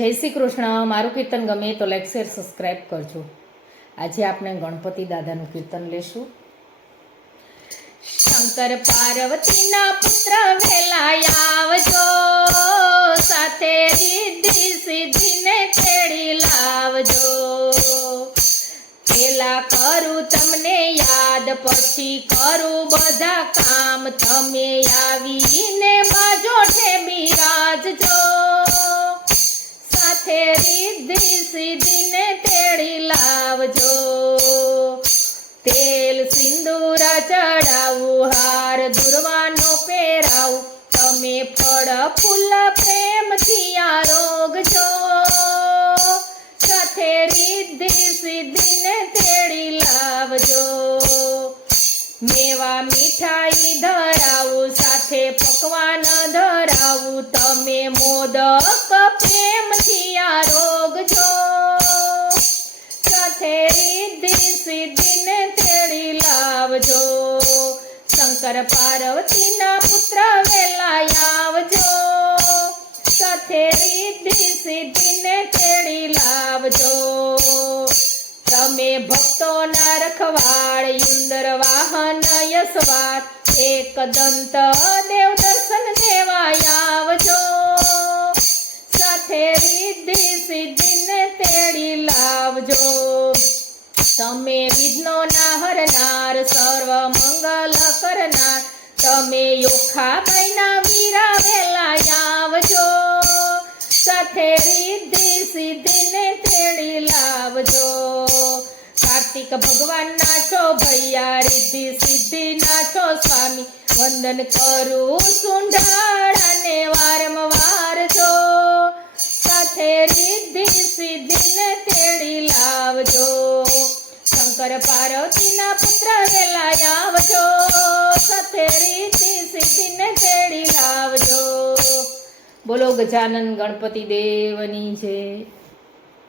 જય શ્રી કૃષ્ણ. મારું કીર્તન ગમે તો લાઈક શેર સબસ્ક્રાઈબ કરજો. આજે આપણે ગણપતિ દાદાનું કીર્તન લેશું. શંકર પાર્વતીના પુત્ર વેલા આવજો, સાથે રિદ્ધિ સિદ્ધિને તેડી લાવજો. પેલા કરું તમને યાદ, પછી કરું બધા કામ, તમે આવીને બાજોઠે બિરાજજો. સાથે રિદ્ધિ સિદ્ધિને તેડી લાવજો. તેલ સિંદૂરા ચડાવું, હાર દુર્વાનો પહેરાવું, તમે ફળ ફૂલ પ્રેમથી આરોગજો. સાથે રિદ્ધિ સિદ્ધિને તેડી લાવજો. મેવા મીઠાઈ ધરાવું, સાથે પકવાન ધરાવું, તમે મોદક પ્રેમથી આરોગજો. સાથે રિદ્ધિ સિદ્ધિને તેડી લાવજો. શંકર પાર્વતીના પુત્ર વેલા આવજો, સાથે રિદ્ધિ સિદ્ધિને તેડી લાવજો. તમે ભક્તોના રખવાળ, ઇન્દ્ર વાહન યશવાળ, એક દંત દેવ દર્શન દેવા આવજો. સાથે રિદ્ધિ સિદ્ધિને તેડી લાવજો. તમે વિઘ્નોના હરનાર, સર્વ મંગલ કરનાર, તમે યોખાબાઈના વીરા વેલા આવજો. સાથે રિદ્ધિ સિદ્ધિને તેડી લાવજો. કાર્તિક ભગવાનના છો ભૈયા, રિદ્ધિ સિદ્ધિના છો સ્વામી, વંદન કરું સુંઢાળાને વારંવાર જો. સાથે રિદ્ધિ સિદ્ધિને તેડી લાવજો. શંકર પાર્વતીના પુત્ર વેલા આવજો, સાથે રિદ્ધિ સિદ્ધિને તેડી લાવજો. બોલો ગજાનન ગણપતિ દેવની જય.